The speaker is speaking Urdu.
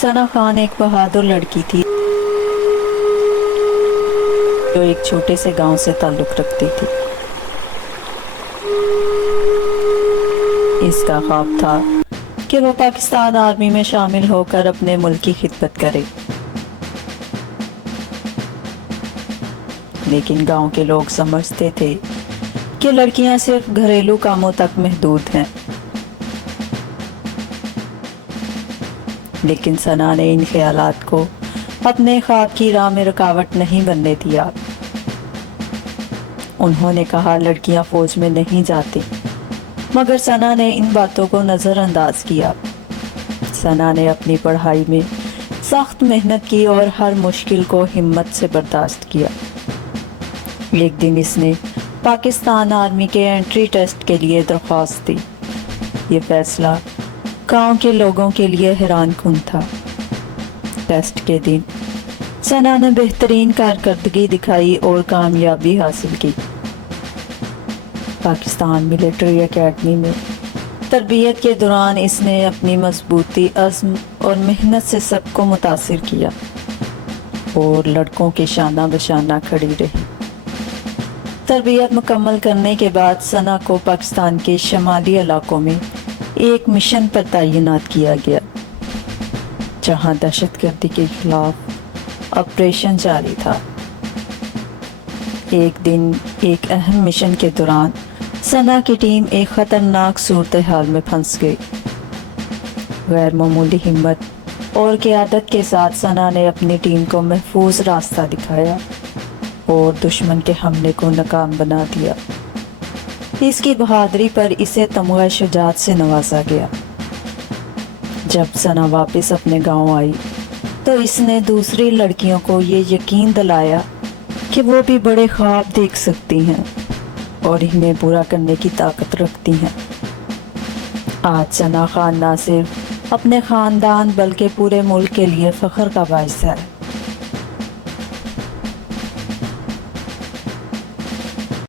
ثنا خان ایک بہادر لڑکی تھی جو ایک چھوٹے سے گاؤں سے تعلق رکھتی تھی۔ اس کا خواب تھا کہ وہ پاکستان آرمی میں شامل ہو کر اپنے ملک کی خدمت کرے، لیکن گاؤں کے لوگ سمجھتے تھے کہ لڑکیاں صرف گھریلو کاموں تک محدود ہیں۔ لیکن ثنا نے ان خیالات کو اپنے خواب کی راہ میں رکاوٹ نہیں بننے دیا۔ انہوں نے کہا لڑکیاں فوج میں نہیں جاتی، مگر ثنا نے ان باتوں کو نظر انداز کیا۔ ثنا نے اپنی پڑھائی میں سخت محنت کی اور ہر مشکل کو ہمت سے برداشت کیا۔ ایک دن اس نے پاکستان آرمی کے انٹری ٹیسٹ کے لیے درخواست دی۔ یہ فیصلہ گاؤں کے لوگوں کے لیے حیران کن تھا۔ ٹیسٹ کے دن ثنا نے بہترین کارکردگی دکھائی اور کامیابی حاصل کی۔ پاکستان ملٹری اکیڈمی میں تربیت کے دوران اس نے اپنی مضبوطی، عزم اور محنت سے سب کو متاثر کیا اور لڑکوں کے شانہ بشانہ کھڑی رہی۔ تربیت مکمل کرنے کے بعد ثنا کو پاکستان کے شمالی علاقوں میں ایک مشن پر تعینات کیا گیا، جہاں دہشت گردی کے خلاف آپریشن جاری تھا۔ ایک دن ایک اہم مشن کے دوران ثنا کی ٹیم ایک خطرناک صورتحال میں پھنس گئی۔ غیر معمولی ہمت اور قیادت کے ساتھ ثنا نے اپنی ٹیم کو محفوظ راستہ دکھایا اور دشمن کے حملے کو ناکام بنا دیا۔ اس کی بہادری پر اسے تمغہ شجاعت سے نوازا گیا۔ جب ثنا واپس اپنے گاؤں آئی تو اس نے دوسری لڑکیوں کو یہ یقین دلایا کہ وہ بھی بڑے خواب دیکھ سکتی ہیں اور انہیں پورا کرنے کی طاقت رکھتی ہیں۔ آج ثنا خان نہ صرف اپنے خاندان بلکہ پورے ملک کے لیے فخر کا باعث ہے۔